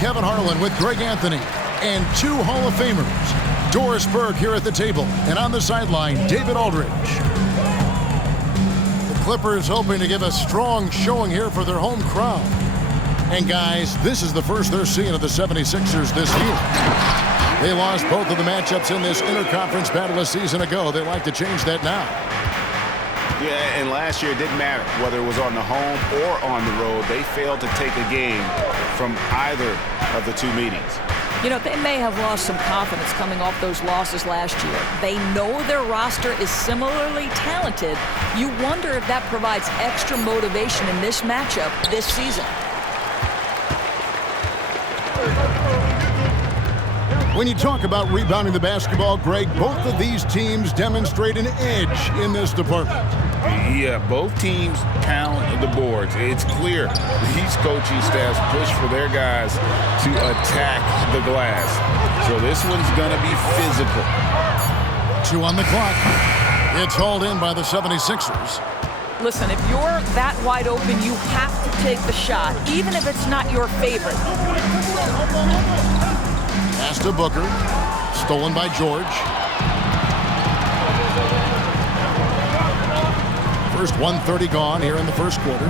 Kevin Harlan with Greg Anthony and 2 Hall of Famers. Doris Burke here at the table, and on the sideline, David Aldridge. The Clippers hoping to give a strong showing here for their home crowd. And guys, this is the first they're seeing of the 76ers this year. They lost both of the matchups in this interconference battle a season ago. They like to change that now. Yeah, and last year it didn't matter whether it was on the home or on the road. They failed to take a game from either of the 2 meetings. You know, they may have lost some confidence coming off those losses last year. They know their roster is similarly talented. You wonder if that provides extra motivation in this matchup this season. When you talk about rebounding the basketball, Greg, both of these teams demonstrate an edge in this department. Yeah, both teams pound the boards. It's clear these coaching staffs push for their guys to attack the glass. So this one's going to be physical. 2 on the clock. It's hauled in by the 76ers. Listen, if you're that wide open, you have to take the shot, even if it's not your favorite. Pass to Booker. Stolen by George. First 1:30 gone here in the first quarter.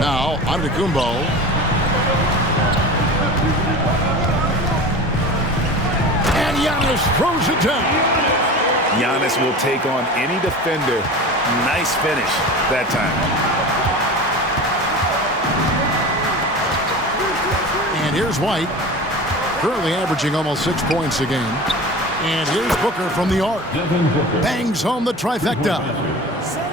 Now, Antetokounmpo. And Giannis throws it down. Giannis will take on any defender. Nice finish that time. And here's White. Currently averaging almost 6 points a game. And here's Booker from the arc. Bangs home the trifecta.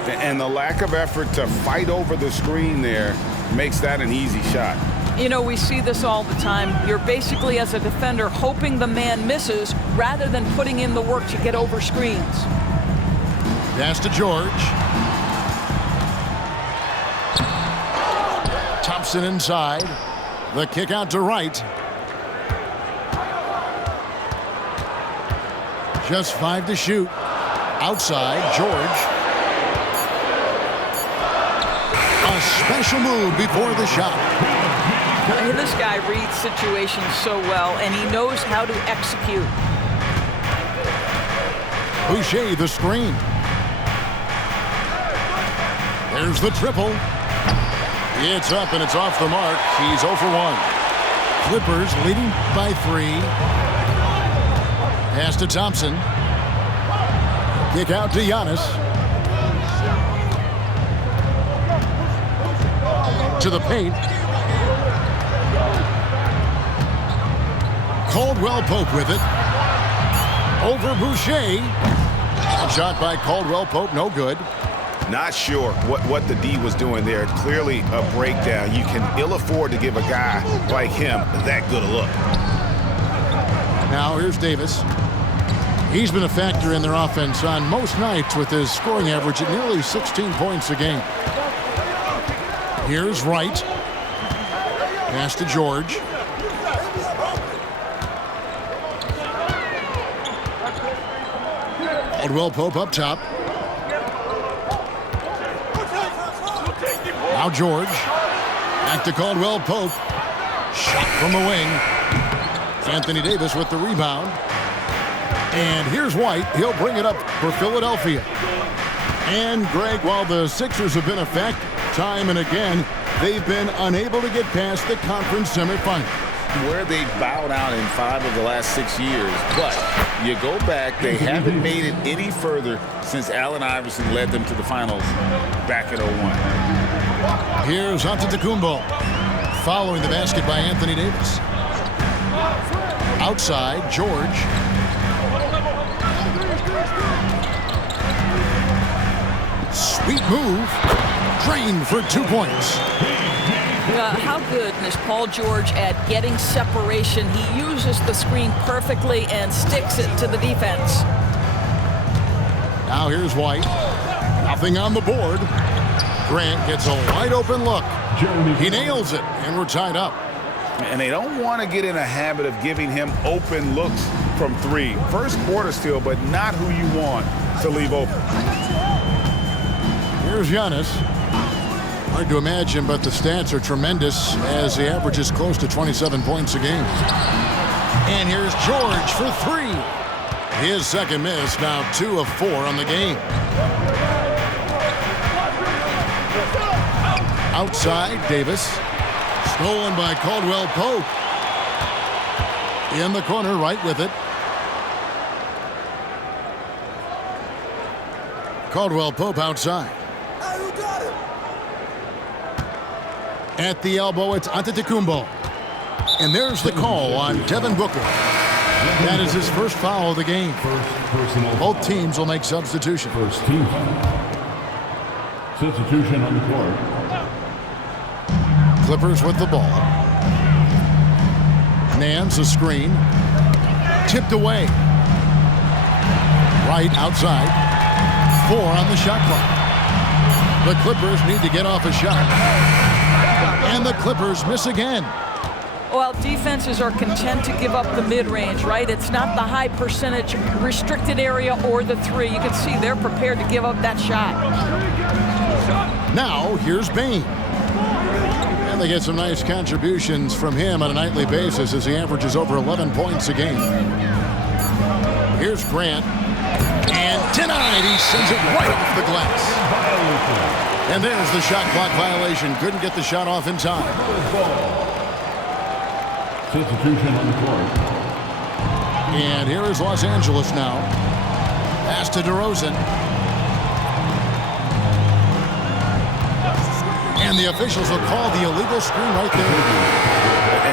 And the lack of effort to fight over the screen there makes that an easy shot. You know, we see this all the time. You're basically, as a defender, hoping the man misses rather than putting in the work to get over screens. Pass to George. Thompson inside. The kick out to Wright. Just 5 to shoot. Outside, George. A special move before the shot. This guy reads situations so well, and he knows how to execute. Boucher, the screen. There's the triple. It's up, and it's off the mark. He's 0 for 1. Clippers leading by 3. Pass to Thompson. Kick out to Giannis. To the paint. Caldwell Pope with it. Over Boucher. Shot by Caldwell Pope, no good. Not sure what the D was doing there. Clearly a breakdown. You can ill afford to give a guy like him that good a look. Now here's Davis. He's been a factor in their offense on most nights with his scoring average at nearly 16 points a game. Here's Wright. Pass to George. Caldwell Pope up top. Now George. Back to Caldwell Pope. Shot from the wing. Anthony Davis with the rebound. And here's White. He'll bring it up for Philadelphia. And Greg, while the Sixers have been a factor time and again, they've been unable to get past the conference semifinal. Where they bowed out in 5 of the last 6 years. But you go back, they haven't made it any further since Allen Iverson led them to the finals back in 01. Here's Antetokounmpo. Following the basket by Anthony Davis. Outside, George. Sweet move. Drained for 2 points. How good is Paul George at getting separation? He uses the screen perfectly and sticks it to the defense. Now here's White. Nothing on the board. Grant gets a wide open look. He nails it, and we're tied up. And they don't want to get in a habit of giving him open looks from 3. First quarter still, but not who you want to leave open. Here's Giannis. Hard to imagine, but the stats are tremendous as he averages close to 27 points a game. And here's George for three. His second miss, now 2 of 4 on the game. Outside, Davis. Stolen by Caldwell Pope. In the corner, right with it. Caldwell Pope outside. At the elbow, it's Antetokounmpo. And there's the call on Devin Booker. That is his first foul of the game. Both teams will make substitution. First team substitution on the court. Clippers with the ball. Nance a screen. Tipped away. Right outside. 4 on the shot clock. The Clippers need to get off a shot. And the Clippers miss again. Well, defenses are content to give up the mid-range, right? It's not the high percentage restricted area or the three. You can see they're prepared to give up that shot. Now, here's Bain. And they get some nice contributions from him on a nightly basis as he averages over 11 points a game. Here's Grant. And denied. He sends it right off the glass. And there's the shot clock violation. Couldn't get the shot off in time. Substitution on the court. And here is Los Angeles now. Pass to DeRozan. And the officials will call the illegal screen right there.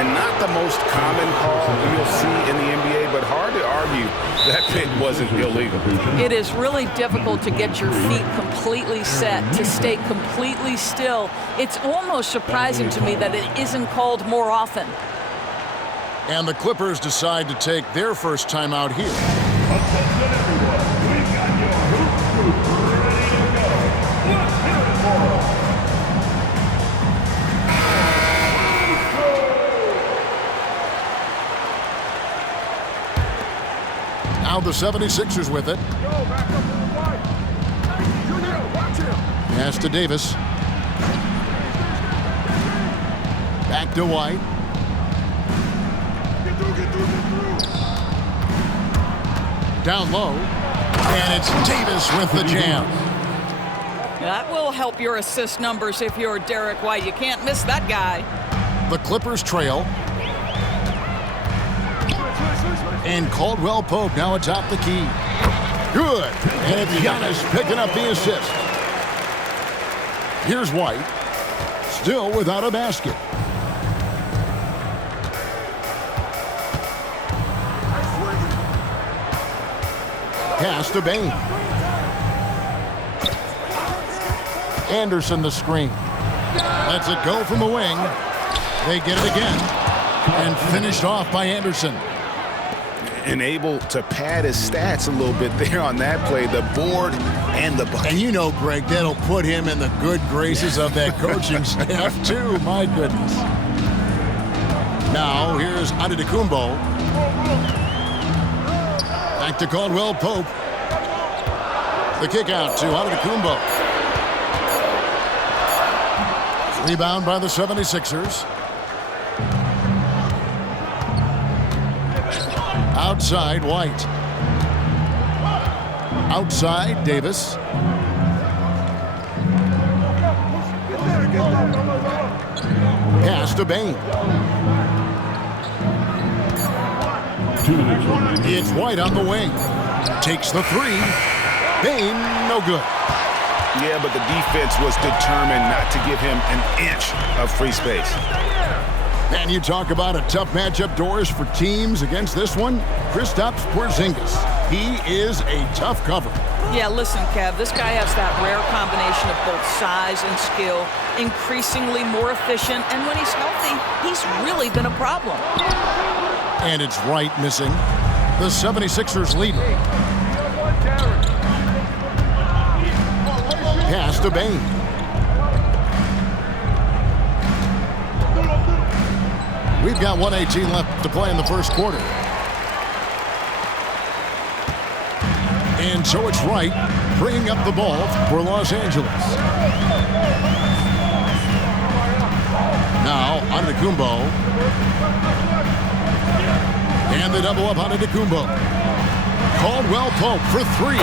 And not the most common call you'll see in the NBA, but hard to argue that pick wasn't illegal. It is really difficult to get your feet completely set, to stay completely still. It's almost surprising to me that it isn't called more often. And the Clippers decide to take their first timeout here. Attention everyone, we've got your hoop group ready to go. Let's hear it for them. Now the 76ers with it. Pass to Davis. Back to White. Down low. And it's Davis with the jam. That will help your assist numbers if you're Derek White. You can't miss that guy. The Clippers trail. And Caldwell Pope now atop the key. Good. And it's Giannis picking up the assist. Here's White. Still without a basket. Pass to Bain. Anderson the screen. Lets it go from the wing. They get it again. And finished off by Anderson. And able to pad his stats a little bit there on that play, the board and the bucket. And you know, Greg, that'll put him in the good graces of that coaching staff, too. My goodness. Now, here's Antetokounmpo. Back to Caldwell Pope. The kick out to Antetokounmpo. Rebound by the 76ers. Outside, White. Outside, Davis. Pass to Bain. It's White on the wing. Takes the three. Bain, no good. Yeah, but the defense was determined not to give him an inch of free space. And you talk about a tough matchup, Doris, for teams against this one. Kristaps Porzingis. He is a tough cover. Yeah, listen, Kev, this guy has that rare combination of both size and skill, increasingly more efficient, and when he's healthy, he's really been a problem. And it's Wright missing. The 76ers lead. Pass to Bain. We've got 1:18 left to play in the first quarter. And so it's Wright bringing up the ball for Los Angeles. Now, Antetokounmpo. And the double up on Antetokounmpo. Caldwell Pope for three.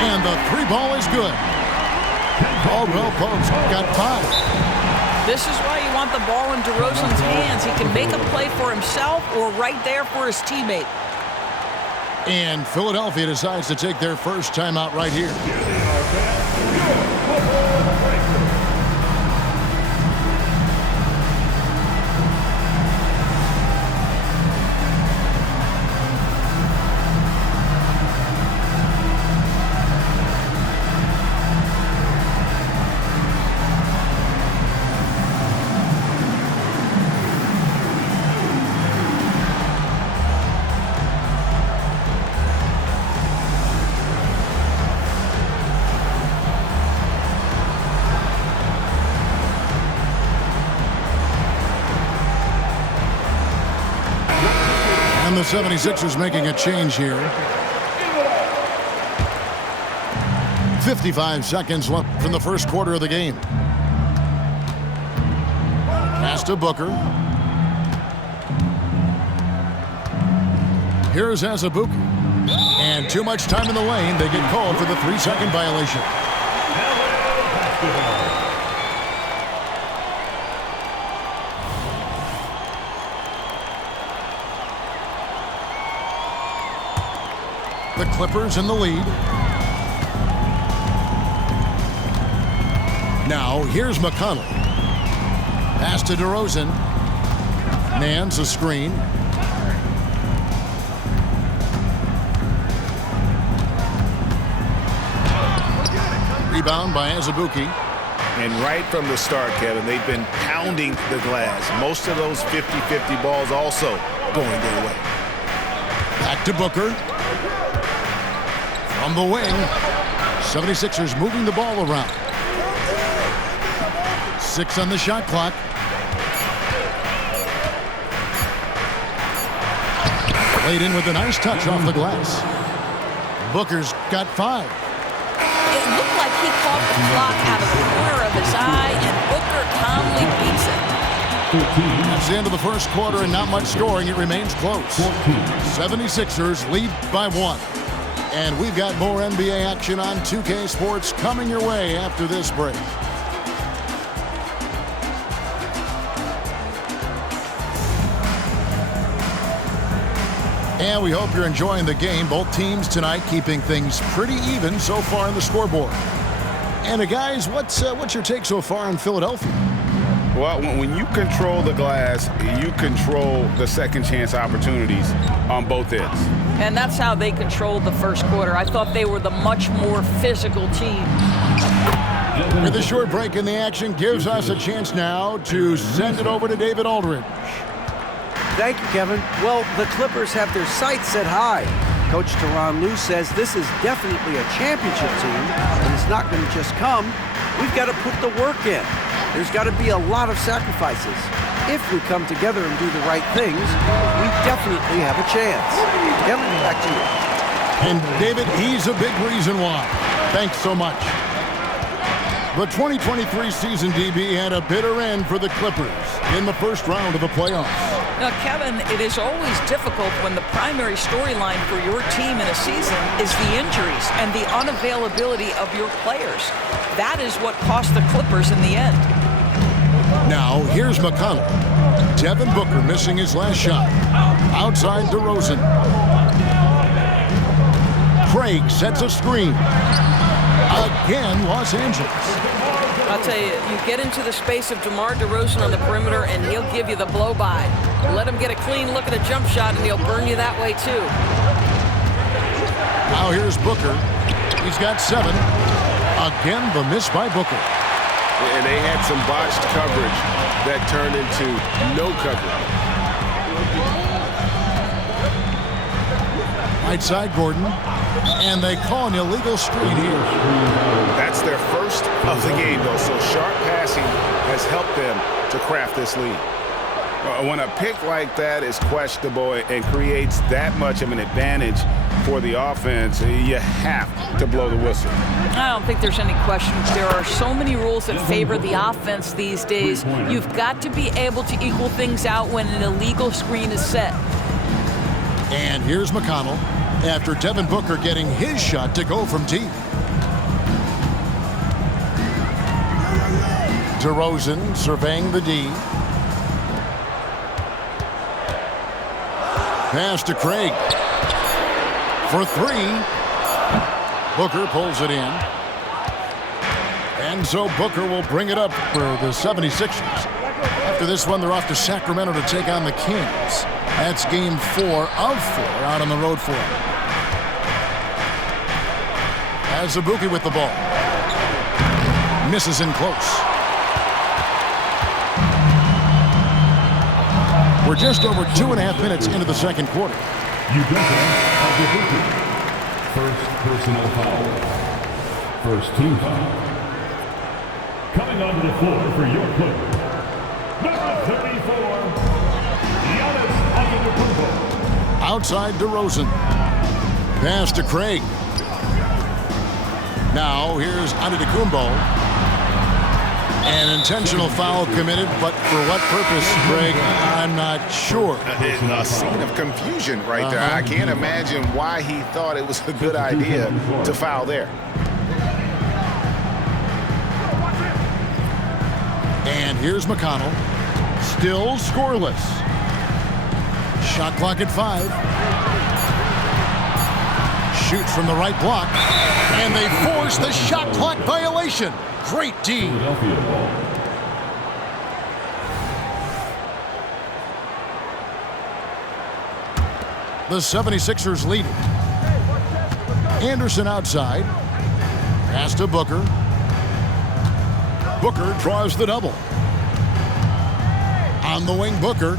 And the three ball is good. Caldwell Pope's got 5. This is why you want the ball in DeRozan's hands. He can make a play for himself or right there for his teammate. And Philadelphia decides to take their first timeout right here. And the 76ers making a change here. 55 seconds left from the first quarter of the game. Pass to Booker. Here's Azubuike. And too much time in the lane. They get called for the 3-second violation. The Clippers in the lead. Now, here's McConnell. Pass to DeRozan. Mans a screen. Rebound by Azubuike. And right from the start, Kevin, they've been pounding the glass. Most of those 50-50 balls also going their way. Back to Booker. From the wing, 76ers moving the ball around. 6 on the shot clock. Laid in with a nice touch off the glass. Booker's got 5. It looked like he caught the clock out of the corner of his eye, and Booker calmly beats it. It's the end of the first quarter and not much scoring. It remains close. 76ers lead by 1. And we've got more NBA action on 2K Sports coming your way after this break. And we hope you're enjoying the game. Both teams tonight keeping things pretty even so far on the scoreboard. And guys, what's your take so far on Philadelphia? Well, when you control the glass, you control the second chance opportunities on both ends. And that's how they controlled the first quarter. I thought they were the much more physical team. With a short break in the action gives us a chance now to send it over to David Aldridge. Thank you, Kevin. Well, the Clippers have their sights set high. Coach Tyronn Lue says this is definitely a championship team, and it's not going to just come. We've got to put the work in. There's got to be a lot of sacrifices. If we come together and do the right things, we definitely have a chance. Kevin, back to you. And David, he's a big reason why. Thanks so much. The 2023 season, DB, had a bitter end for the Clippers in the first round of the playoffs. Now, Kevin, it is always difficult when the primary storyline for your team in a season is the injuries and the unavailability of your players. That is what cost the Clippers in the end. Now, here's McConnell. Devin Booker missing his last shot. Outside DeRozan. Craig sets a screen. Again, Los Angeles. I'll tell you, you get into the space of DeMar DeRozan on the perimeter, and he'll give you the blow-by. Let him get a clean look at a jump shot, and he'll burn you that way, too. Now here's Booker. He's got 7. Again, the miss by Booker. And they had some botched coverage that turned into no coverage. Right side, Gordon. And they call an illegal screen here. That's their first of the game, though, so sharp passing has helped them to craft this lead. When a pick like that is questionable and creates that much of an advantage, for the offense, you have to blow the whistle. I don't think there's any question. There are so many rules that favor the offense these days. You've got to be able to equal things out when an illegal screen is set. And here's McConnell after Devin Booker getting his shot to go from deep. DeRozan surveying the D. Pass to Craig for three. Booker pulls it in. And so Booker will bring it up for the 76ers. After this one, they're off to Sacramento to take on the Kings. That's game 4 of 4 out on the road for him. Azubuike with the ball. Misses in close. We're just over 2.5 minutes into the second quarter. First personal foul. First team foul. Coming onto the floor for your Clippers, number 34, Giannis Antetokounmpo. Outside DeRozan. Pass to Craig. Now here's Antetokounmpo. An intentional foul committed, but for what purpose, Greg? I'm not sure. A scene of confusion right there. I can't imagine why he thought it was a good idea to foul there. And here's McConnell. Still scoreless. Shot clock at 5. Shoots from the right block. And they force the shot clock violation. Great D. The 76ers lead it. Anderson outside. Pass to Booker. Booker draws the double. On the wing, Booker.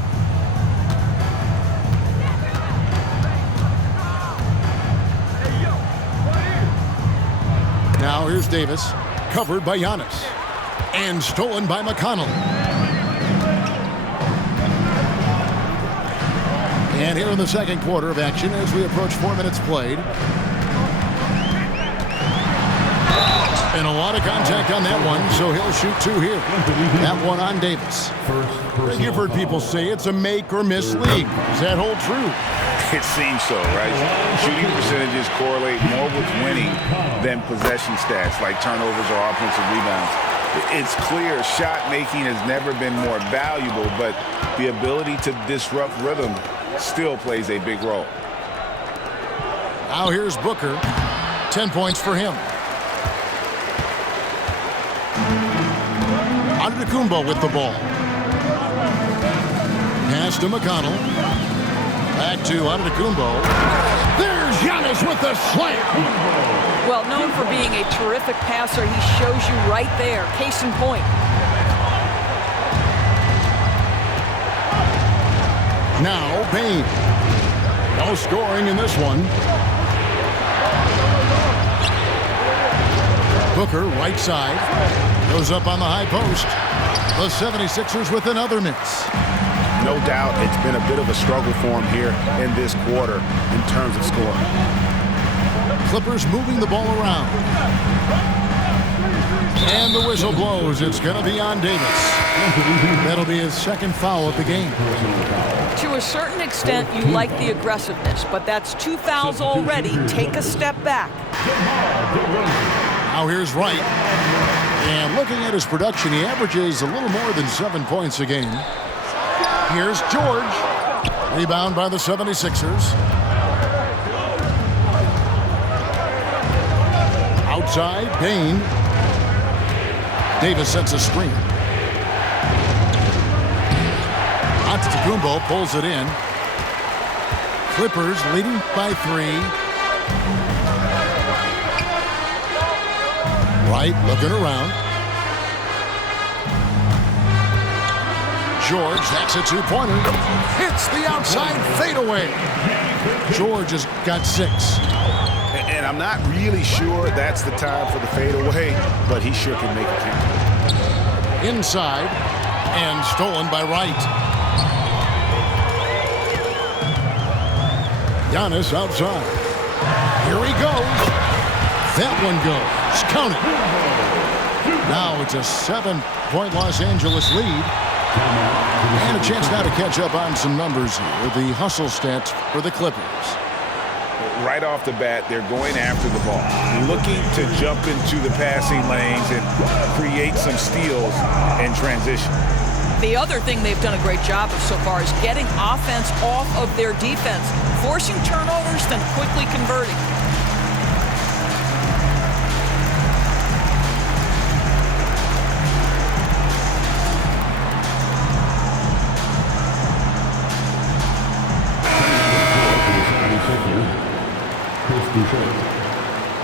Now here's Davis. Covered by Giannis. And stolen by McConnell. And here in the second quarter of action as we approach 4 minutes played. And a lot of contact on that one, so he'll shoot 2 here. That one on Davis. You've heard people say it's a make or miss league. Does that hold true? It seems so, right? Shooting percentages correlate more with winning than possession stats like turnovers or offensive rebounds. It's clear shot making has never been more valuable, but the ability to disrupt rhythm still plays a big role. Now here's Booker. 10 points for him. Antetokounmpo with the ball. Pass to McConnell. Back to Antetokounmpo. There's Giannis with the slam. Well, known for being a terrific passer, he shows you right there. Case in point. Now Payne. No scoring in this one. Booker, right side. Goes up on the high post. The 76ers with another miss. No doubt it's been a bit of a struggle for him here in this quarter in terms of scoring. Clippers moving the ball around. And the whistle blows. It's going to be on Davis. That'll be his second foul of the game. To a certain extent, you like the aggressiveness, but that's 2 fouls already. Take a step back. Now here's Wright. And looking at his production, he averages a little more than 7 points a game. Here's George. Rebound by the 76ers. Outside, Payne. Davis sets a screen. Antetokounmpo pulls it in. Clippers leading by 3. Wright looking around. George, that's a 2-pointer. Hits the outside fadeaway. George has got 6. And I'm not really sure that's the time for the fadeaway, but he sure can make it count. Inside and stolen by Wright. Giannis outside. Here he goes. That one goes. Count it. Now it's a 7-point Los Angeles lead. And a chance now to catch up on some numbers here. The hustle stats for the Clippers. Right off the bat, they're going after the ball, looking to jump into the passing lanes and create some steals in transition. The other thing they've done a great job of so far is getting offense off of their defense, forcing turnovers, then quickly converting.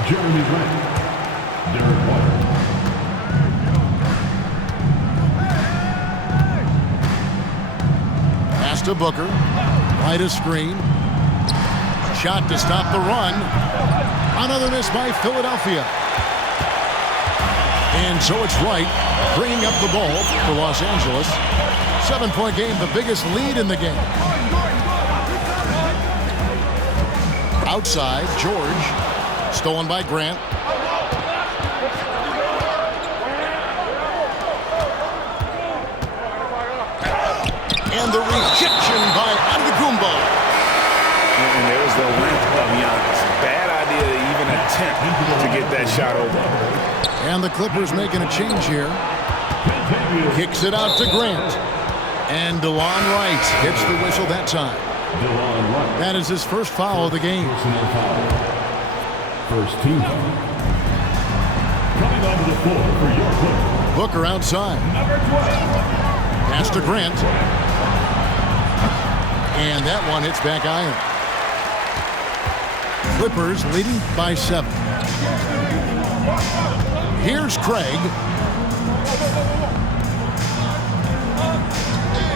Jeremy Grant, Derek White. Pass to Booker. Right a screen. Shot to stop the run. Another miss by Philadelphia. And so it's Wright bringing up the ball for Los Angeles. 7-point game, the biggest lead in the game. Outside, George. Stolen by Grant. And the rejection by Antetokounmpo. And there's the length of Giannis. Bad idea to even attempt to get that shot over. And the Clippers making a change here. Kicks it out to Grant. And DeLon Wright gets the whistle that time. That is his first foul of the game. First team. Coming onto the floor for your Clippers. Booker outside. Number 12. Pass to Grant. And that one hits back iron. Clippers leading by 7. Here's Craig.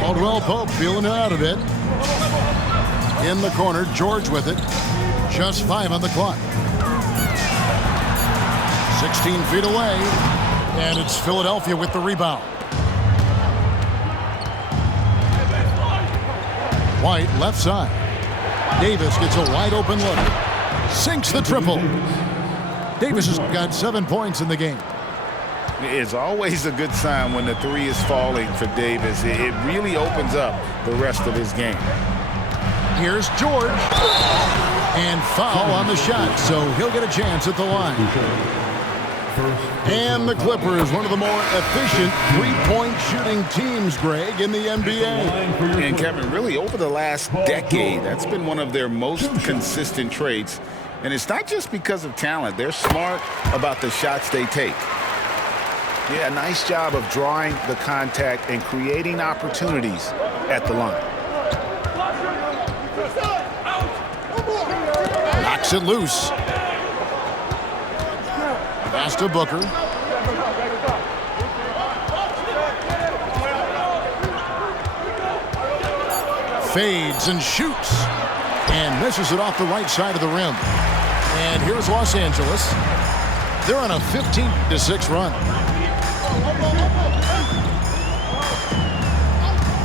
Caldwell Pope feeling it out a bit. In the corner, George with it. Just 5 on the clock. 16 feet away. And it's Philadelphia with the rebound. White left side. Davis gets a wide open look. Sinks the triple. Davis has got 7 points in the game. It's always a good sign when the three is falling for Davis. It really opens up the rest of his game. Here's George. And foul on the shot, so he'll get a chance at the line. And the Clippers, one of the more efficient three-point shooting teams, Greg, in the NBA. And Kevin, really over the last decade, that's been one of their most consistent traits. And it's not just because of talent. They're smart about the shots they take. Yeah, nice job of drawing the contact and creating opportunities at the line. Knocks it loose. Pass to Booker. Fades and shoots. And misses it off the right side of the rim. And here's Los Angeles. They're on a 15-6 run.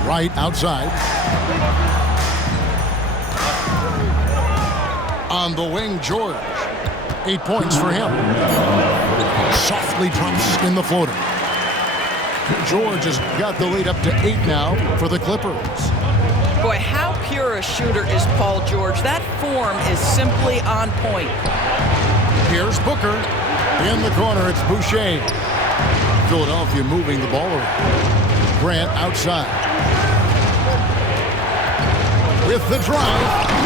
Right outside. On the wing, George. 8 points for him. Softly drops in the floater. George has got the lead up to 8 now for the Clippers. Boy, how pure a shooter is Paul George. That form is simply on point. Here's Booker. In the corner, it's Boucher. Philadelphia moving the ball around. Grant outside. With the drive.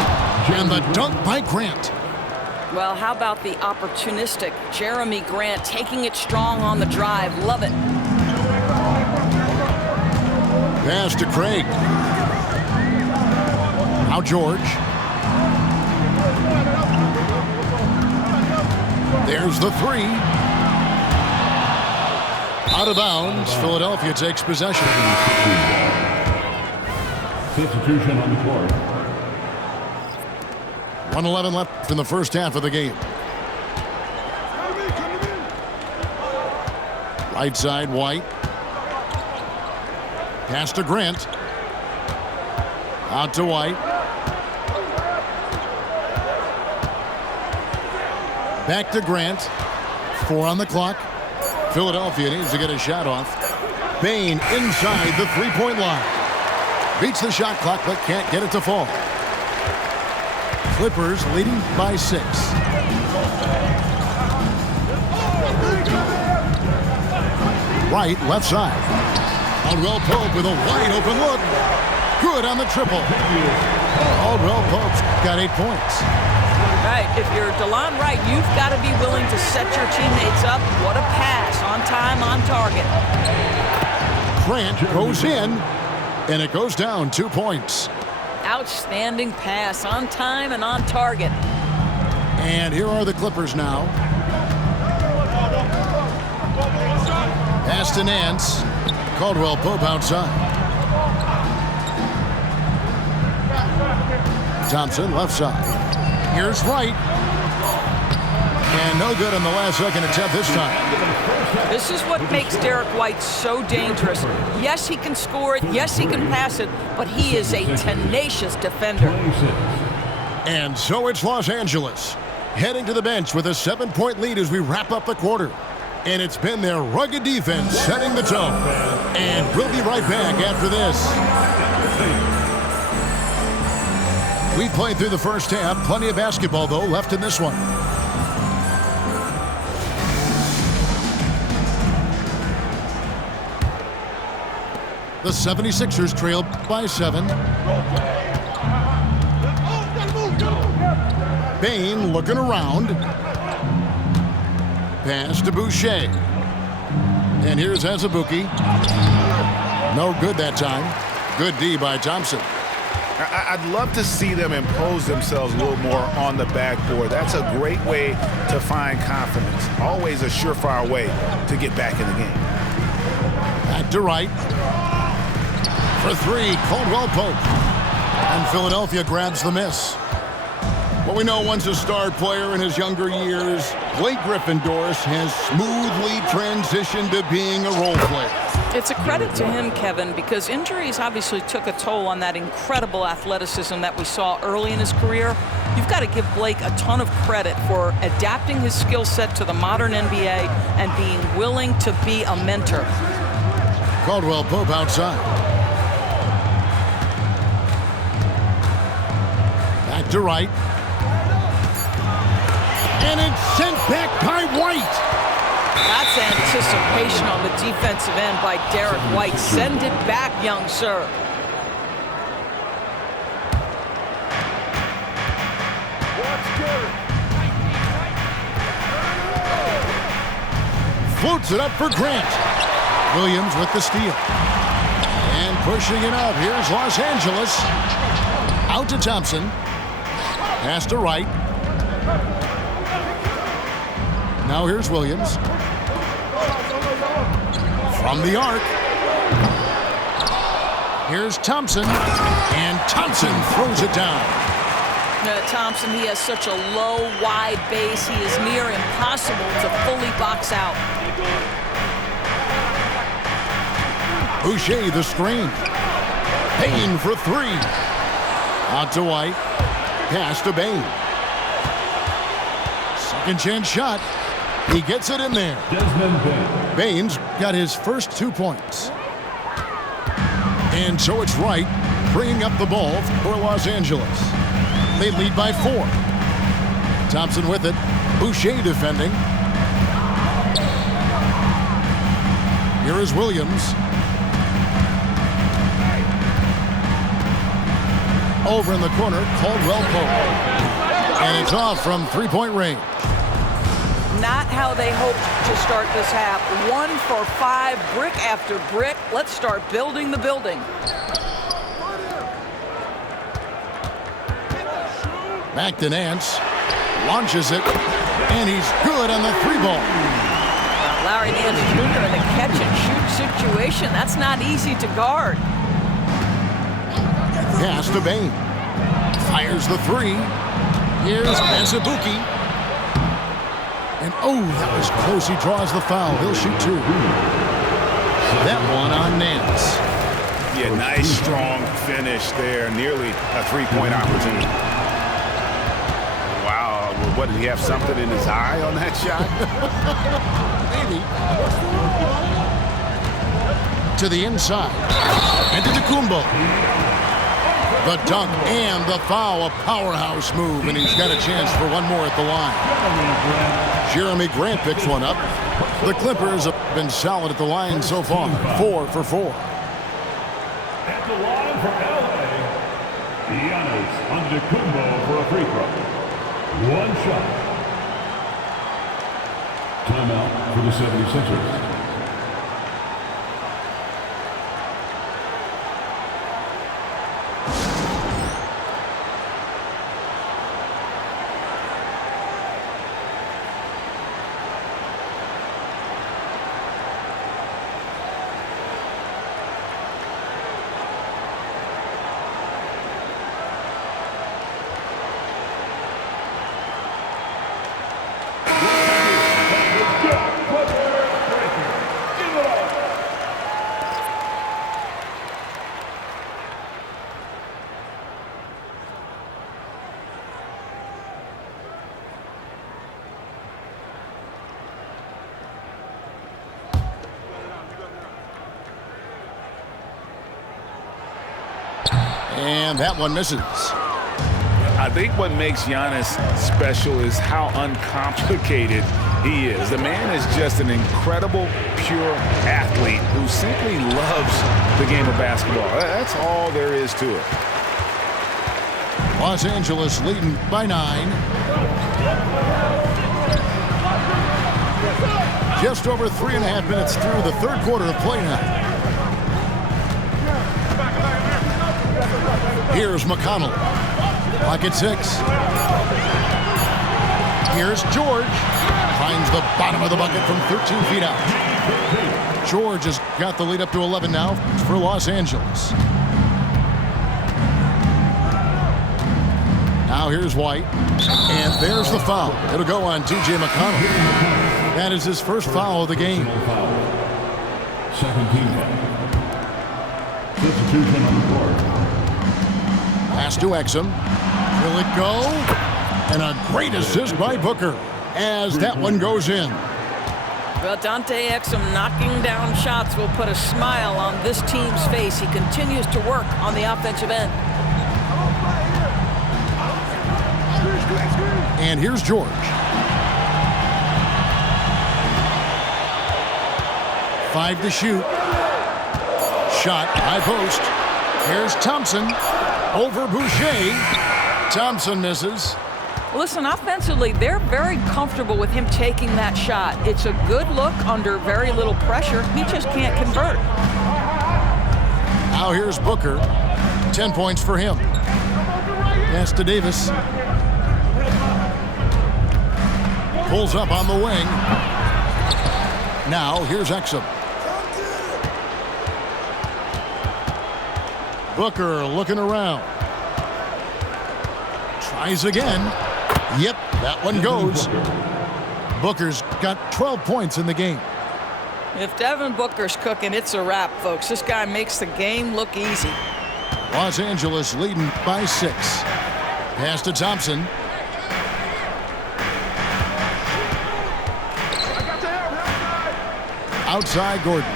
And the dunk by Grant. Well, how about the opportunistic Jeremy Grant taking it strong on the drive? Love it. Pass to Craig. Now George. There's the three. Out of bounds. Philadelphia takes possession. Substitution on the court. 1:11 left in the first half of the game. Right side, White. Pass to Grant. Out to White. Back to Grant. 4 on the clock. Philadelphia needs to get a shot off. Bain inside the three-point line. Beats the shot clock, but can't get it to fall. Clippers leading by 6. Right, left side. Caldwell Pope with a wide open look. Good on the triple. Caldwell Pope's got 8 points. Right, if you're DeLon Wright, you've got to be willing to set your teammates up. What a pass, on time, on target. Grant goes in, and it goes down 2 points. Outstanding pass, on time and on target. And here are the Clippers now. Pass to Nance. Caldwell Pope outside. Thompson left side. Here's Wright. And no good on the last second attempt this time. This is what makes Derek White so dangerous. Yes, he can score it. Yes, he can pass it. But he is a tenacious defender. And so it's Los Angeles heading to the bench with a 7-point lead as we wrap up the quarter. And it's been their rugged defense setting the tone. And we'll be right back after this. We played through the first half. Plenty of basketball, though, left in this one. The 76ers trail by 7. Bain looking around. Pass to Boucher. And here's Azubuike. No good that time. Good D by Thompson. I'd love to see them impose themselves a little more on the backboard. That's a great way to find confidence. Always a surefire way to get back in the game. Back to Wright. For 3, Caldwell Pope. And Philadelphia grabs the miss. Well, we know once a star player in his younger years, Blake Griffin Doris has smoothly transitioned to being a role player. It's a credit to him, Kevin, because injuries obviously took a toll on that incredible athleticism that we saw early in his career. You've got to give Blake a ton of credit for adapting his skill set to the modern NBA and being willing to be a mentor. Caldwell Pope outside. Back to Wright. And it's sent back by White. That's anticipation on the defensive end by Derek White. Send it back, young sir. Floats it up for Grant. Williams with the steal. And pushing it up. Here's Los Angeles. Out to Thompson. Pass to Wright. Now here's Williams. From the arc. Here's Thompson. And Thompson throws it down. Thompson, he has such a low, wide base. He is near impossible to fully box out. Boucher the screen. Bain for 3. Out to White. Pass to Bain. Second chance shot. He gets it in there. Bain's got his first 2 points. And so it's Wright bringing up the ball for Los Angeles. They lead by 4. Thompson with it. Boucher defending. Here is Williams. Over in the corner, Caldwell Pope. And it's off from three-point range. Not how they hoped to start this half. 1 for 5, brick after brick. Let's start building the building. Back to Nance. Launches it. And he's good on the 3-ball. Larry Nance Jr. in a catch-and-shoot situation. That's not easy to guard. Pass to Bain. Fires the 3. Here's Azubuike. And that was close. He draws the foul. He'll shoot 2. That one on Nance. Yeah, nice strong finish there. Nearly a 3-point opportunity. Wow, What, did he have something in his eye on that shot? Maybe. To the inside. And to the Kumbo. The dunk and the foul. A powerhouse move, and he's got a chance for one more at the line. Jeremy Grant picks one up. The Clippers have been solid at the line so far. 4 for 4. At the line for LA, Giannis Antetokounmpo for a free throw. One shot. Timeout for the 76ers. And that one misses. I think what makes Giannis special is how uncomplicated he is. The man is just an incredible, pure athlete who simply loves the game of basketball. That's all there is to it. Los Angeles leading by 9. Just over 3.5 minutes through the third quarter of play now. Here's McConnell. Clock at 6. Here's George. Finds the bottom of the bucket from 13 feet out. George has got the lead up to 11 now for Los Angeles. Now here's White. And there's the foul. It'll go on T.J. McConnell. That is his first foul of the game. Second team foul. Substitution on the court. Pass to Exum. Will it go? And a great assist by Booker as that one goes in. Well, Dante Exum knocking down shots will put a smile on this team's face. He continues to work on the offensive end. And here's George. Five to shoot. Shot, high post. Here's Thompson. Over Boucher. Thompson misses. Listen, offensively, they're very comfortable with him taking that shot. It's a good look under very little pressure. He just can't convert. Now here's Booker. 10 points for him. Pass to Davis. Pulls up on the wing. Now here's Exum. Booker looking around. Tries again. Yep, that one goes. Booker's got 12 points in the game. If Devin Booker's cooking, it's a wrap, folks. This guy makes the game look easy. Los Angeles leading by 6. Pass to Thompson. Outside Gordon.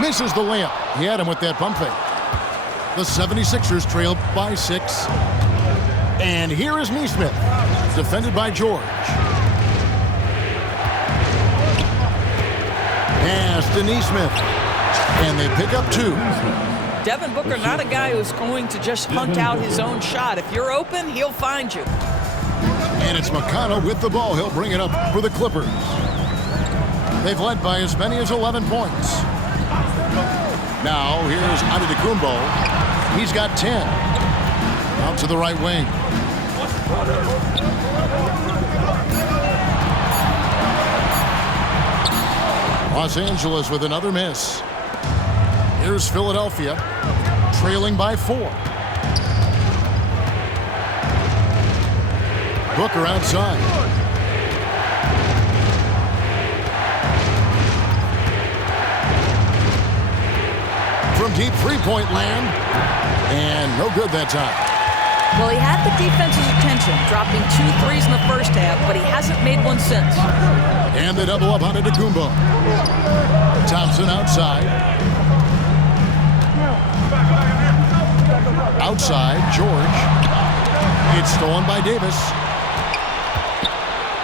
Misses the layup. He had him with that pump fake. The 76ers trail by 6. And here is Neesmith, defended by George. Pass to Neesmith. And they pick up 2. Devin Booker, not a guy who's going to just hunt out his own shot. If you're open, he'll find you. And it's McConnell with the ball. He'll bring it up for the Clippers. They've led by as many as 11 points. Now here's Antetokounmpo. He's got 10. Out to the right wing. Los Angeles with another miss. Here's Philadelphia, trailing by 4. Booker outside. deep three-point land. And no good that time. Well, he had the defense's attention, dropping 2 threes in the first half, but he hasn't made one since. And they double up on Antetokounmpo. Thompson outside. Outside, George. It's stolen by Davis.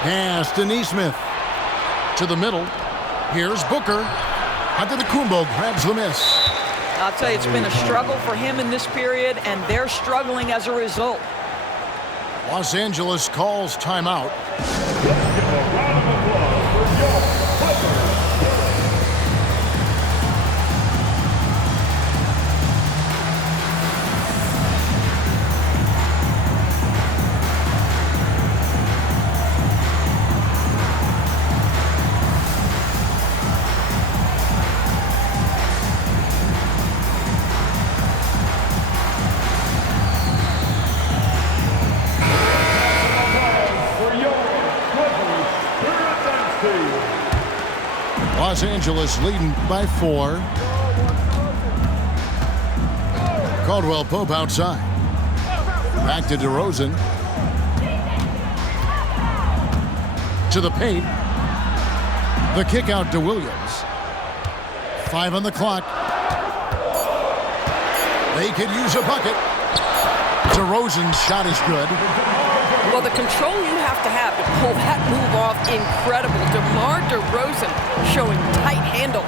Pass to Neesmith. To the middle. Here's Booker. Antetokounmpo grabs the miss. I'll tell you, it's been a struggle for him in this period, and they're struggling as a result. Los Angeles calls timeout. Let's give a round of applause for your Clippers. Los Angeles leading by 4. Caldwell Pope outside. Back to DeRozan. To the paint. The kick out to Williams. 5 on the clock. They could use a bucket. DeRozan's shot is good. Well, the control you have to pull that move off, incredible. DeMar DeRozan showing tight handles.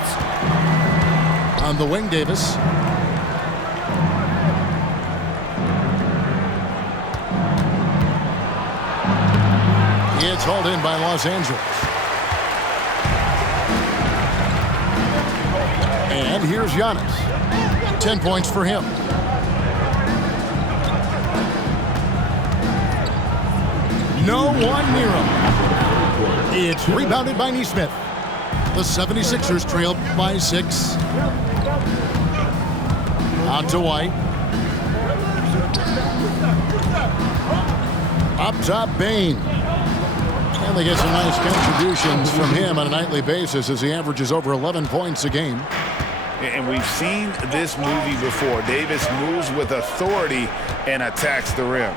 On the wing, Davis. It's hauled in by Los Angeles. And here's Giannis. 10 points for him. No one near him. It's rebounded by Neesmith. The 76ers trail by 6. On to White. Up top, Bain. And they get some nice contributions from him on a nightly basis as he averages over 11 points a game. And we've seen this movie before. Davis moves with authority and attacks the rim.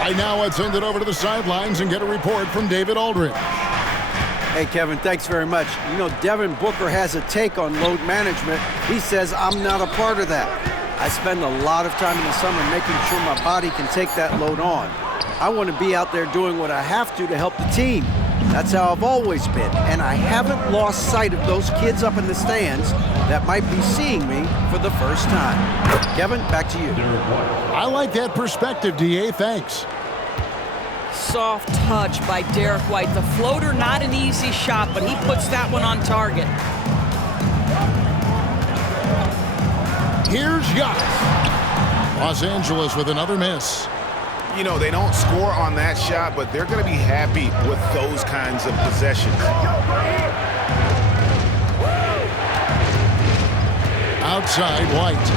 Right now, let's send it over to the sidelines and get a report from David Aldridge. Hey, Kevin, thanks very much. You know, Devin Booker has a take on load management. He says, I'm not a part of that. I spend a lot of time in the summer making sure my body can take that load on. I want to be out there doing what I have to help the team. That's how I've always been. And I haven't lost sight of those kids up in the stands that might be seeing me for the first time. Kevin, back to you. I like that perspective, DA. Thanks. Soft touch by Derek White. The floater, not an easy shot, but he puts that one on target. Here's Giannis. Los Angeles with another miss. You know, they don't score on that shot, but they're going to be happy with those kinds of possessions. Outside, White.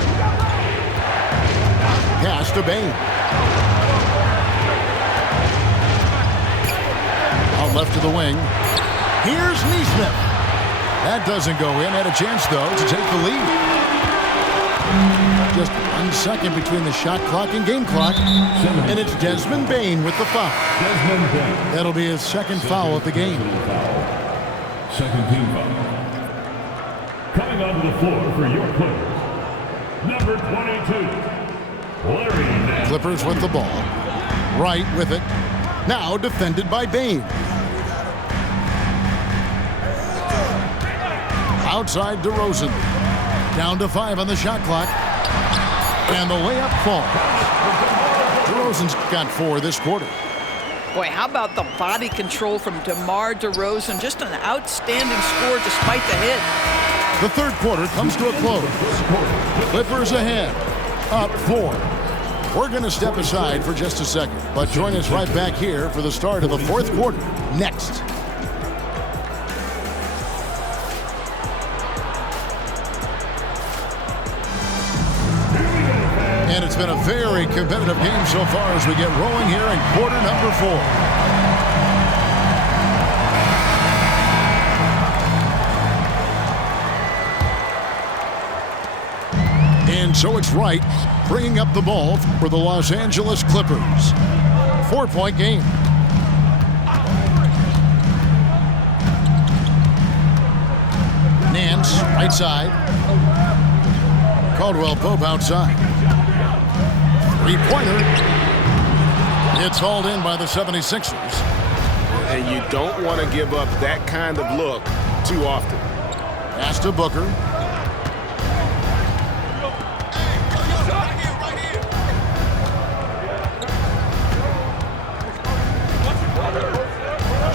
Pass to Bain. Out left to the wing. Here's Neesmith. That doesn't go in. Had a chance, though, to take the lead. Just 1 second between the shot clock and game clock. And it's Desmond Bain with the foul. That'll be his second foul of the game. Second team foul. Coming onto the floor for your Clippers, number 22, Larry Nance. Clippers with the ball. Right with it. Now defended by Bain. Outside DeRozan. Down to 5 on the shot clock. And the layup falls. DeRozan's got 4 this quarter. Boy, how about the body control from DeMar DeRozan? Just an outstanding score despite the hit. The third quarter comes to a close. Clippers ahead, up 4. We're going to step aside for just a second, but join us right back here for the start of the fourth quarter next. And it's been a very competitive game so far as we get rolling here in quarter number 4. And so it's Wright bringing up the ball for the Los Angeles Clippers. 4-point game. Nance, right side. Caldwell Pope outside. Three-pointer. It's hauled in by the 76ers. And you don't want to give up that kind of look too often. Pass to Booker.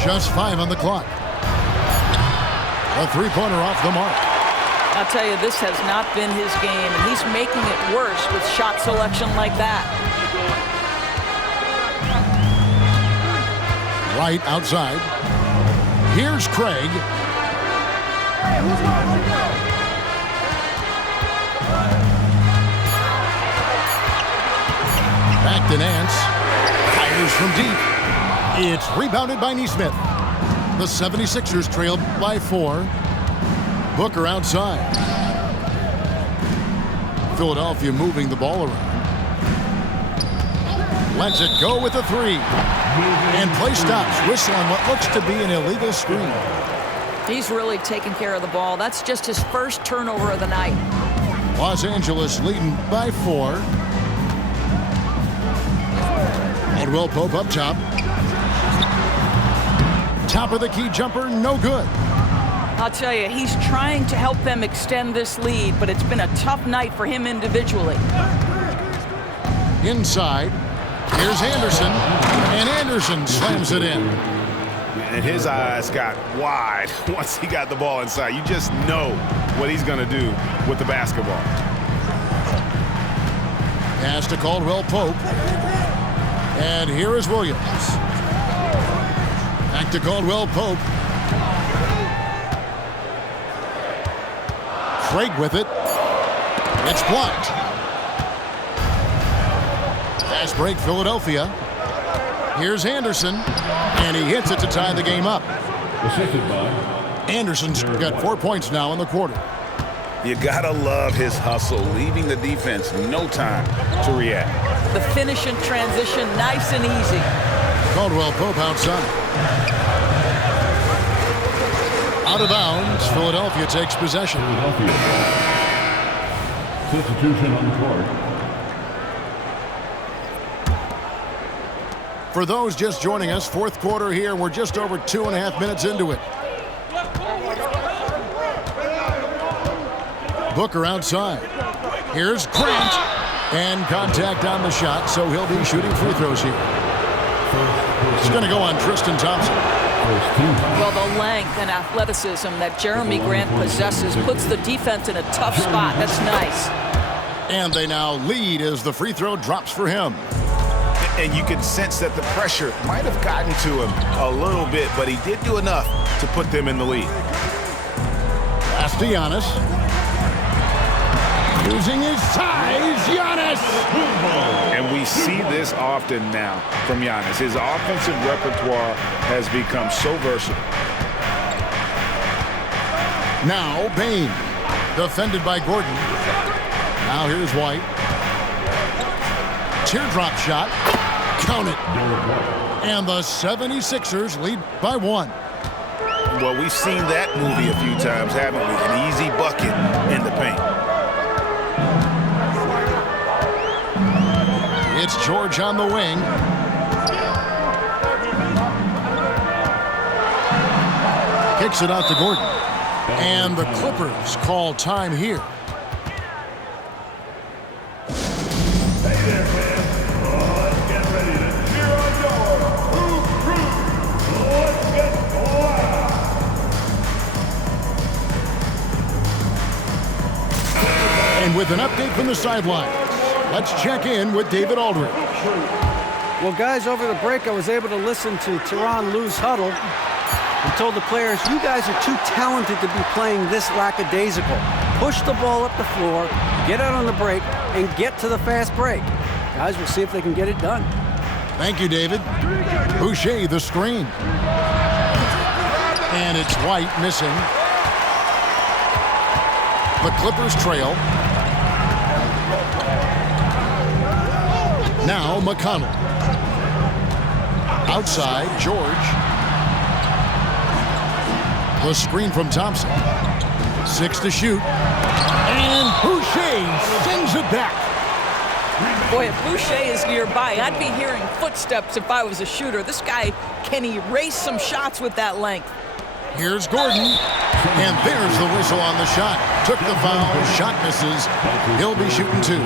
Just 5 on the clock. A three-pointer off the mark. I'll tell you, this has not been his game, and he's making it worse with shot selection like that. Right outside. Here's Craig. Back to Nance. Fires from deep. It's rebounded by Nesmith. The 76ers trailed by 4. Booker outside. Philadelphia moving the ball around. Lets it go with a 3. And play stops. Whistle on what looks to be an illegal screen. He's really taking care of the ball. That's just his first turnover of the night. Los Angeles leading by 4. Caldwell Pope up top. Top of the key jumper, no good. I'll tell you, he's trying to help them extend this lead, but it's been a tough night for him individually. Inside, here's Anderson, and Anderson slams it in. And his eyes got wide once he got the ball inside. You just know what he's going to do with the basketball. Pass to Caldwell Pope. And here is Williams. Back to Caldwell Pope. Craig with it. It's blocked. Fast break, Philadelphia. Here's Anderson, and he hits it to tie the game up. Anderson's got 4 points now in the quarter. You gotta love his hustle, leaving the defense no time to react. The finish and transition, nice and easy. Caldwell Pope outside. Out of bounds, Philadelphia takes possession. Substitution on the court. For those just joining us, fourth quarter here. We're just over 2.5 minutes into it. Booker outside. Here's Grant. And contact on the shot, so he'll be shooting free throws here. It's going to go on Tristan Thompson. Well, the length and athleticism that Jeremy Grant possesses puts the defense in a tough spot. That's nice. And they now lead as the free throw drops for him. And you can sense that the pressure might have gotten to him a little bit, but he did do enough to put them in the lead. Pass to Giannis. Using his size, Giannis! And we see this often now from Giannis. His offensive repertoire has become so versatile. Now Bain, defended by Gordon. Now here's White. Teardrop shot. Count it. And the 76ers lead by 1. Well, we've seen that movie a few times, haven't we? An easy bucket in the paint. It's George on the wing. Kicks it out to Gordon. And the Clippers call time here. Hey there, fans. Let's get ready to cheer on your Hoop Crew. Let's get loud. And with an update from the sidelines, let's check in with David Aldridge. Well, guys, over the break, I was able to listen to Tyronn Lue's huddle. He told the players, you guys are too talented to be playing this lackadaisical. Push the ball up the floor, get out on the break, and get to the fast break. Guys, we'll see if they can get it done. Thank you, David. Boucher, the screen. And it's White missing. The Clippers trail. Now McConnell. Outside, George. The screen from Thompson. 6 to shoot. And Boucher sends it back. Boy, if Boucher is nearby, I'd be hearing footsteps if I was a shooter. This guy can erase some shots with that length. Here's Gordon. And there's the whistle on the shot. Took the foul. Shot misses. He'll be shooting 2.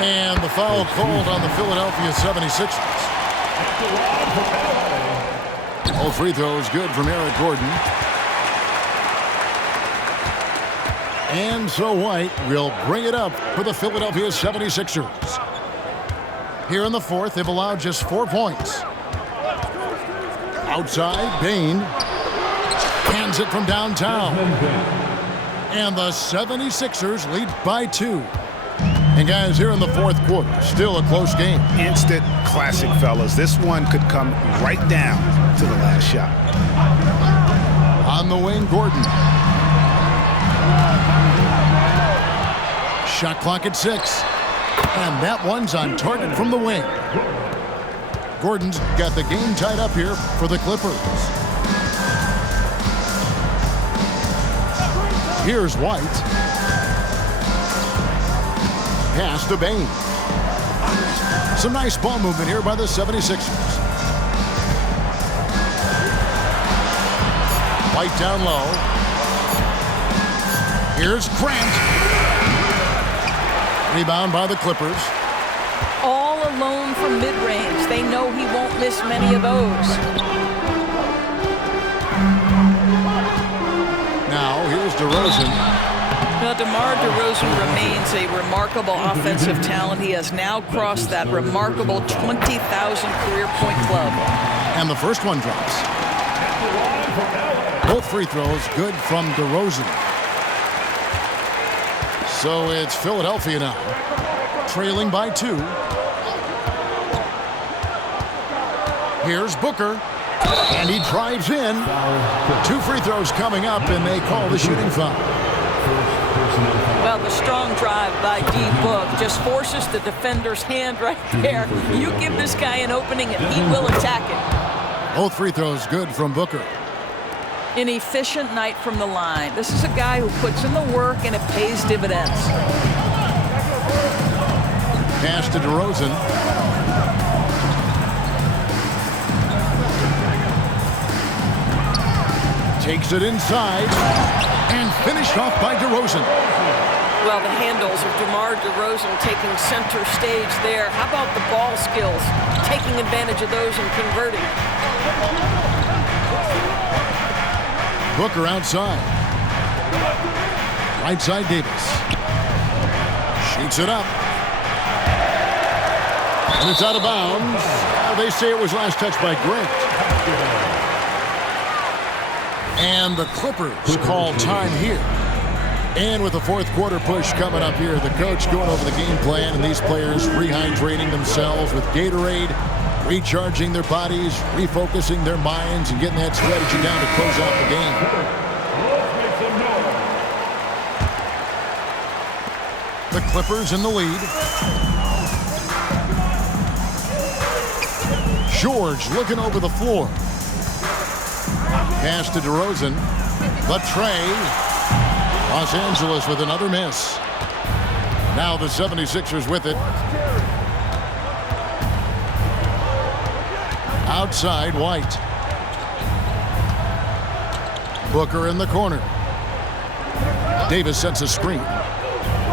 And the foul called on the Philadelphia 76ers. All free throws good from Eric Gordon. And so White will bring it up for the Philadelphia 76ers. Here in the fourth, they've allowed just 4 points. Outside, Bain hands it from downtown. And the 76ers lead by 2. And guys, here in the fourth quarter, still a close game. Instant classic, fellas. This one could come right down to the last shot. On the wing, Gordon. Shot clock at 6. And that one's on target from the wing. Gordon's got the game tied up here for the Clippers. Here's White. Pass to Bain. Some nice ball movement here by the 76ers. White down low. Here's Grant. Rebound by the Clippers. All alone from mid-range. They know he won't miss many of those. Now, here's DeRozan. Now, DeMar DeRozan remains a remarkable offensive talent. He has now crossed that remarkable 20,000 career point club. And the first one drops. Both free throws good from DeRozan. So it's Philadelphia now, trailing by 2. Here's Booker, and he drives in. 2 free throws coming up, and they call the shooting foul. Well, the strong drive by D-Book just forces the defender's hand right there. You give this guy an opening, and he will attack it. Both free throws good from Booker. An efficient night from the line. This is a guy who puts in the work, and it pays dividends. Pass to DeRozan. Takes it inside, and finished off by DeRozan. Well, the handles of DeMar DeRozan taking center stage there. How about the ball skills? Taking advantage of those and converting. Booker outside. Right side, Davis. Shoots it up. And it's out of bounds. They say it was last touched by Grant. And the Clippers call time here. And with the fourth quarter push coming up here, the coach going over the game plan, and these players rehydrating themselves with Gatorade, recharging their bodies, refocusing their minds, and getting that strategy down to close out the game. The Clippers in the lead. George looking over the floor. Pass to DeRozan. The tray. Los Angeles with another miss. Now the 76ers with it. Outside, White. Booker in the corner. Davis sets a screen.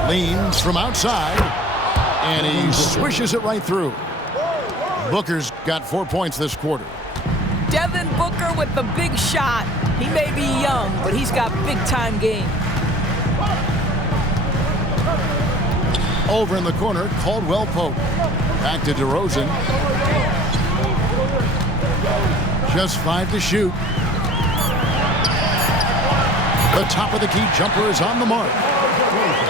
Leans from outside. And he swishes it right through. Booker's got 4 points this quarter. Devin Booker with the big shot. He may be young, but he's got big-time game. Over in the corner, Caldwell Pope. Back to DeRozan. Just 5 to shoot. The top of the key jumper is on the mark.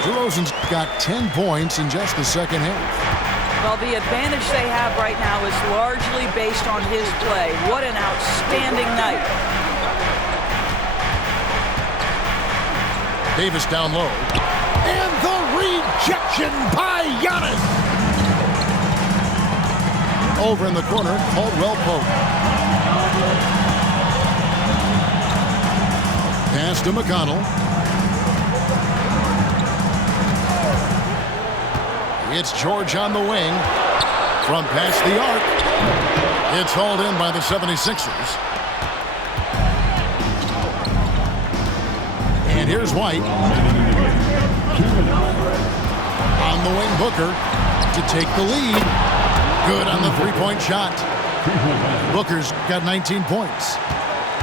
DeRozan's got 10 points in just the second half. Well, the advantage they have right now is largely based on his play. What an outstanding night. Davis down low. And the rejection by Giannis. Over in the corner, Caldwell Pope. Pass to McConnell. It's George on the wing. From past the arc. It's hauled in by the 76ers. And here's White. On the wing, Booker to take the lead. Good on the three-point shot. Booker's got 19 points.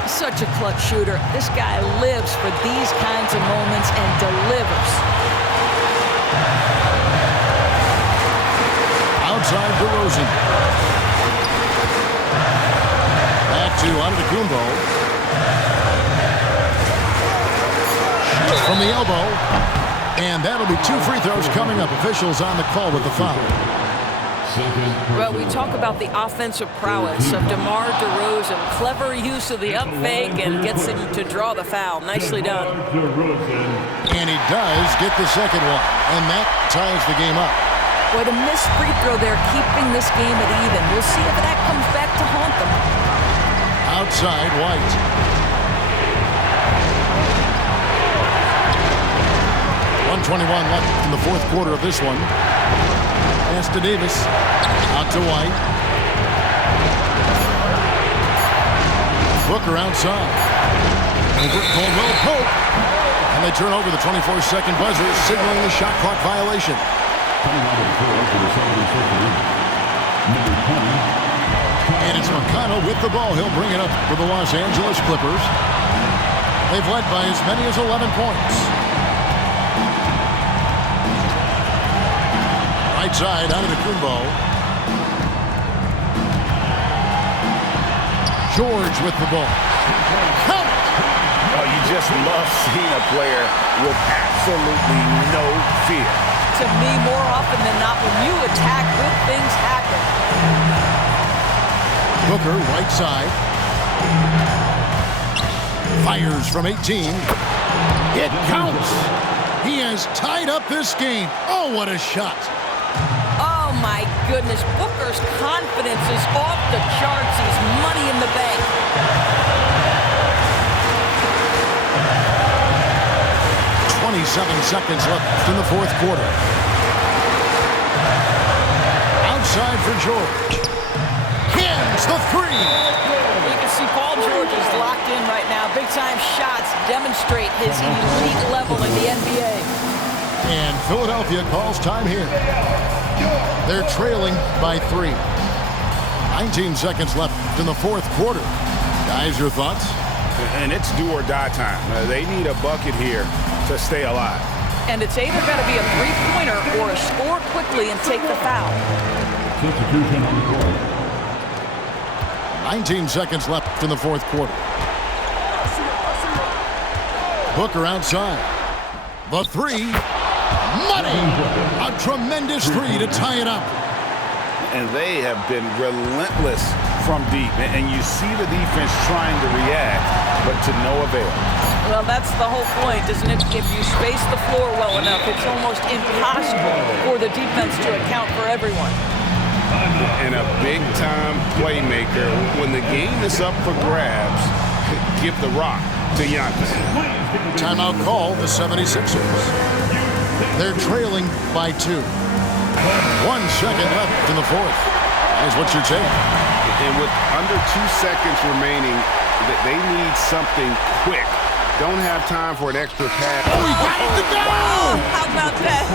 Such a clutch shooter. This guy lives for these kinds of moments and delivers. Outside DeRozan. Back to Antetokounmpo. Shoots from the elbow. And that'll be 2 free throws coming up. Officials on the call with the foul. Well, we talk about the offensive prowess of DeMar DeRozan. Clever use of the up fake and gets him to draw the foul. Nicely done. And he does get the second one. And that ties the game up. Boy, the missed free throw there, keeping this game at even. We'll see if that comes back to haunt them. Outside, White. 1:21 left in the fourth quarter of this one. Pass to Davis. Out to White. Booker outside. Over Caldwell Pope. And they turn over the 24-second buzzer, signaling the shot clock violation. And it's McConnell with the ball. He'll bring it up for the Los Angeles Clippers. They've led by as many as 11 points. Right side, Antetokounmpo. George with the ball. Count it! Oh, you just love seeing a player with absolutely no fear. To me, more often than not, when you attack, good things happen. Booker, right side. Fires from 18. It counts! He has tied up this game. Oh, what a shot! Oh, my goodness. Booker's confidence is off the charts. He's money in the bank. 27 seconds left in the fourth quarter. Outside for George. Hits the three. You can see Paul George is locked in right now. Big-time shots demonstrate his elite level in the NBA. And Philadelphia calls time here. They're trailing by 3. 19 seconds left in the fourth quarter. Guys, your thoughts? And it's do or die time. They need a bucket here to stay alive. And it's either got to be a three-pointer or a score quickly and take the foul. Substitution on the court. 19 seconds left in the fourth quarter. Booker outside. The three. Money! A tremendous three to tie it up. And they have been relentless from deep. And you see the defense trying to react, but to no avail. Well, that's the whole point, isn't it? If you space the floor well enough, it's almost impossible for the defense to account for everyone. And a big-time playmaker. When the game is up for grabs, give the rock to Giannis. Timeout call, the 76ers. They're trailing by 2. 1 second left in the fourth. Guys, what's your take? And with under 2 seconds remaining, they need something quick. Don't have time for an extra pass. Oh, he got it to go! Oh, how about that?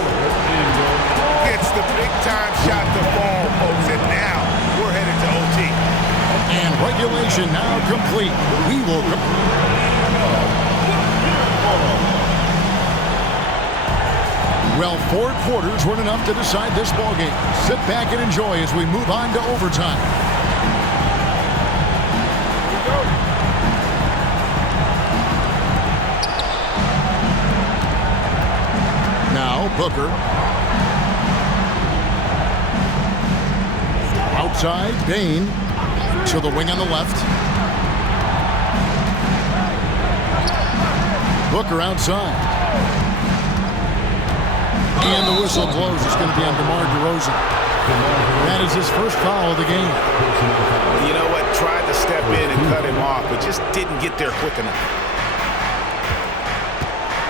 Gets the big-time shot to fall, folks. And now we're headed to OT. And regulation now complete. We will... Well, 4 quarters weren't enough to decide this ballgame. Sit back and enjoy as we move on to overtime. Now, Booker. Outside, Bain. To the wing on the left. Booker outside. And the whistle blows. It's going to be on DeMar DeRozan. That is his first foul of the game. You know what? Tried to step in and cut him off, but just didn't get there quick enough.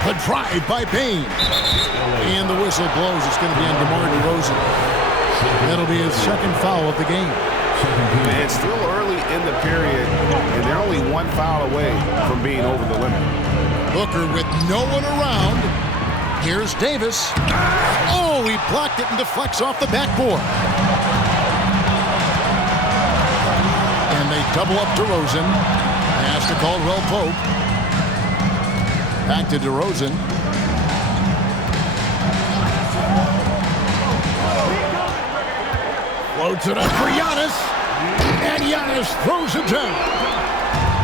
The drive by Payne. And the whistle blows. It's going to be on DeMar DeRozan. That'll be his second foul of the game. It's still early in the period, and they're only one foul away from being over the limit. Booker with no one around. Here's Davis. Oh, he blocked it and deflects off the backboard. And they double up DeRozan. Pass to Caldwell Pope. Back to DeRozan. Floats it up for Giannis. And Giannis throws it down.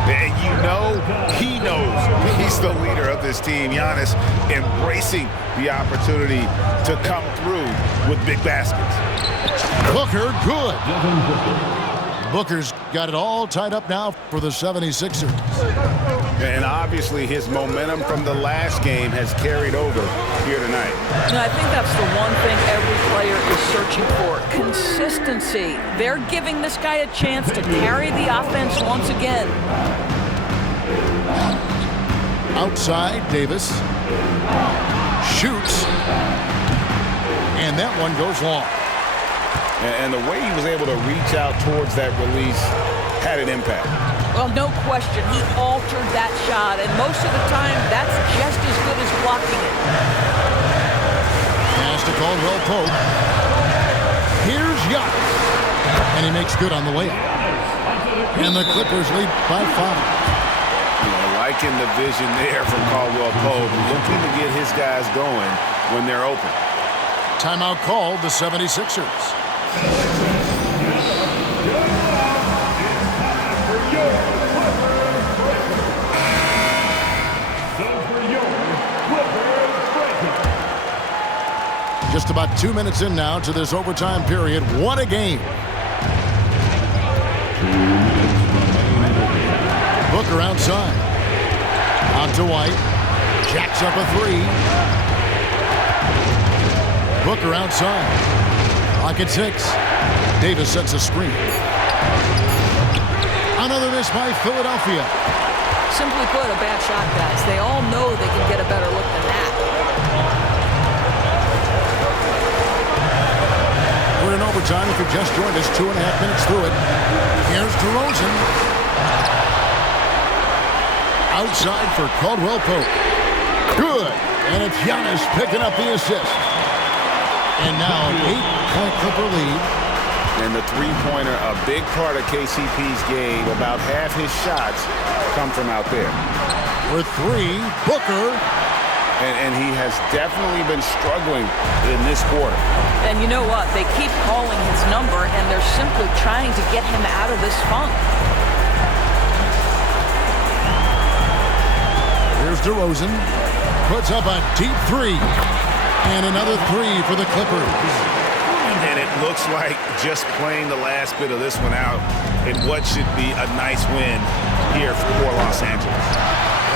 And you know he knows he's the leader of this team. Giannis embracing the opportunity to come through with big baskets. Booker, good. Booker's got it all tied up now for the 76ers. And obviously his momentum from the last game has carried over here tonight. And I think that's the one thing every player is searching for. Consistency. They're giving this guy a chance to carry the offense once again. Outside, Davis shoots, and that one goes long. And the way he was able to reach out towards that release had an impact. Well, no question, he altered that shot, and most of the time, that's just as good as blocking it. Pass to Caldwell Pope. Here's Giannis, and he makes good on the layup. And the Clippers lead by 5. Liking the vision there from Caldwell Pope, looking to get his guys going when they're open. Timeout called the 76ers. Just about 2 minutes in now to this overtime period. What a game. Booker outside. Out to White. Jacks up a three. Booker outside. Clock at 6. Davis sets a screen. Another miss by Philadelphia. Simply put, a bad shot, guys. They all know they can get a better look than that. We're in overtime. If you just joined us, 2.5 minutes through it. Here's DeRozan. Outside for Caldwell Pope. Good. And it's Giannis picking up the assist. And now an 8-point Clipper lead. And the three-pointer, a big part of KCP's game. About half his shots come from out there. For 3, Booker. And he has definitely been struggling in this quarter. And you know what? They keep calling his number, and they're simply trying to get him out of this funk. Here's DeRozan. Puts up a deep 3. And another 3 for the Clippers. And it looks like just playing the last bit of this one out in what should be a nice win here for Los Angeles.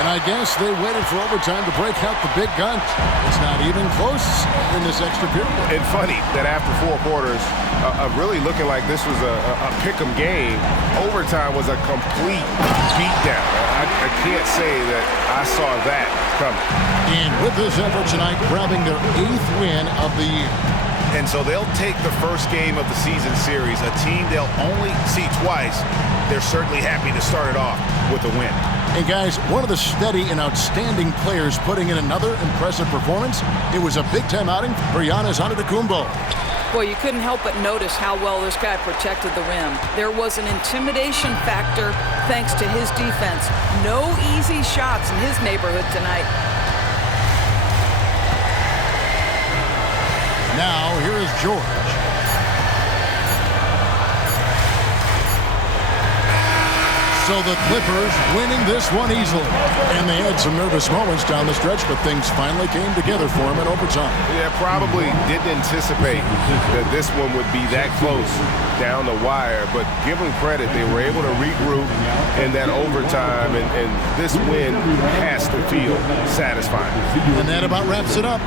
And I guess they waited for overtime to break out the big guns. It's not even close in this extra period. And funny that after 4 quarters of really looking like this was a pick 'em game, overtime was a complete beatdown. I can't say that I saw that coming. And with this effort tonight, grabbing their 8th win of the year. And so they'll take the first game of the season series, a team they'll only see twice. They're certainly happy to start it off with a win. And guys, one of the steady and outstanding players putting in another impressive performance. It was a big-time outing for Giannis Antetokounmpo. Well, you couldn't help but notice how well this guy protected the rim. There was an intimidation factor thanks to his defense. No easy shots in his neighborhood tonight. Now, here is George. So the Clippers winning this one easily. And they had some nervous moments down the stretch, but things finally came together for them in overtime. Yeah, probably didn't anticipate that this one would be that close down the wire, but give them credit. They were able to regroup in that overtime, and this win has to feel satisfying. And that about wraps it up.